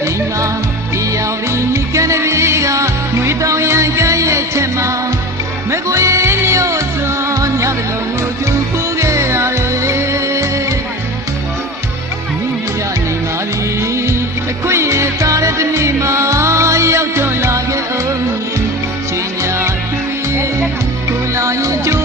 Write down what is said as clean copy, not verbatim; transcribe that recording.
ဒီမှာဒီရောက်ဒီကနေပြီးကငွေတောင်ရန်ကဲရဲ့ချက်မှာမကိုရင်မျိုးစွန်ညတဲ့လုံးကိုကျူဖူးခဲ့ရတယ်မိမိရနေပါပြီအခွင့်ရသားတဲ့ဒီနေ့မှာရောက်တော့လာခဲ့အောင်ရှင်ညာတွေ့ကိုလာရင်